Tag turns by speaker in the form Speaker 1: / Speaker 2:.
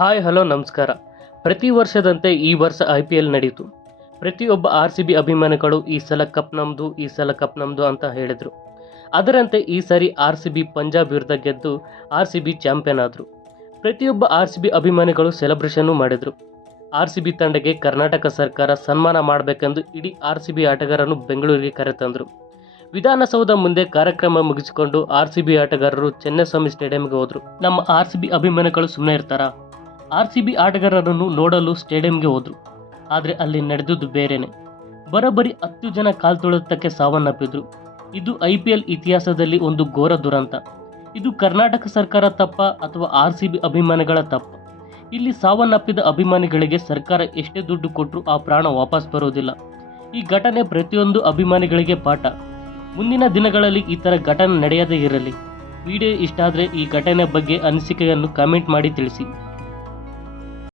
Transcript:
Speaker 1: Hi, hello, ನಮಸ್ಕಾರ. ಪ್ರತಿ ವರ್ಷದಂತೆ ಈ ವರ್ಷ ಐ ಪಿ ಎಲ್ ನಡೆಯಿತು. ಪ್ರತಿಯೊಬ್ಬ ಆರ್ ಸಿ ಬಿ ಅಭಿಮಾನಿಗಳು ಈ ಸಲ ಕಪ್ ನಮ್ಮದು ಈ ಸಲ ಕಪ್ ನಮ್ಮದು ಅಂತ ಹೇಳಿದರು. ಅದರಂತೆ ಈ ಸಾರಿ ಆರ್ ಸಿ ಬಿ ಪಂಜಾಬ್ ವಿರುದ್ಧ ಗೆದ್ದು ಆರ್ ಸಿ ಬಿ ಚಾಂಪಿಯನ್ ಆದರು. ಪ್ರತಿಯೊಬ್ಬ ಆರ್ ಸಿ ಬಿ ಅಭಿಮಾನಿಗಳು ಸೆಲೆಬ್ರೇಷನ್ನು ಮಾಡಿದರು. ಆರ್ ಸಿ ಬಿ ತಂಡಕ್ಕೆ ಕರ್ನಾಟಕ ಸರ್ಕಾರ ಸನ್ಮಾನ ಮಾಡಬೇಕೆಂದು ಇಡೀ ಆರ್ ಸಿ ಬಿ ಆಟಗಾರರನ್ನು ಬೆಂಗಳೂರಿಗೆ ಕರೆತಂದರು ವಿಧಾನಸೌಧ ಮುಂದೆ ಕಾರ್ಯಕ್ರಮ ಮುಗಿಸಿಕೊಂಡು ಆರ್ ಸಿ ಬಿ ಆಟಗಾರರು ಚೆನ್ನಸ್ವಾಮಿ ಸ್ಟೇಡಿಯಂಗೆ ಹೋದರು. ನಮ್ಮ ಆರ್ ಸಿ ಬಿ ಅಭಿಮಾನಿಗಳು ಸುಮ್ಮನೆ ಇರ್ತಾರಾ? ಆರ್ ಸಿ ಬಿ ಆಟಗಾರರನ್ನು ನೋಡಲು ಸ್ಟೇಡಿಯಂಗೆ ಹೋದರು. ಆದರೆ ಅಲ್ಲಿ ನಡೆದುದು ಬೇರೆನೆ. ಬರೋಬ್ಬರಿ ಹತ್ತು ಜನ ಕಾಲ್ತುಳಿತಕ್ಕೆ ಸಾವನ್ನಪ್ಪಿದ್ರು. ಇದು ಐ ಪಿ ಎಲ್ ಇತಿಹಾಸದಲ್ಲಿ ಒಂದು ಘೋರ ದುರಂತ. ಇದು ಕರ್ನಾಟಕ ಸರ್ಕಾರ ತಪ್ಪ ಅಥವಾ ಆರ್ ಸಿ ಬಿ ಅಭಿಮಾನಿಗಳ ತಪ್ಪ? ಇಲ್ಲಿ ಸಾವನ್ನಪ್ಪಿದ ಅಭಿಮಾನಿಗಳಿಗೆ ಸರ್ಕಾರ ಎಷ್ಟೇ ದುಡ್ಡು ಕೊಟ್ಟರೂ ಆ ಪ್ರಾಣ ವಾಪಸ್ ಬರೋದಿಲ್ಲ. ಈ ಘಟನೆ ಪ್ರತಿಯೊಂದು ಅಭಿಮಾನಿಗಳಿಗೆ ಪಾಠ. ಮುಂದಿನ ದಿನಗಳಲ್ಲಿ ಈ ಥರ ಘಟನೆ ನಡೆಯದೇ ಇರಲಿ. ವಿಡಿಯೋ ಇಷ್ಟ ಆದರೆ ಈ ಘಟನೆ ಬಗ್ಗೆ ಅನಿಸಿಕೆಯನ್ನು ಕಮೆಂಟ್ ಮಾಡಿ ತಿಳಿಸಿ.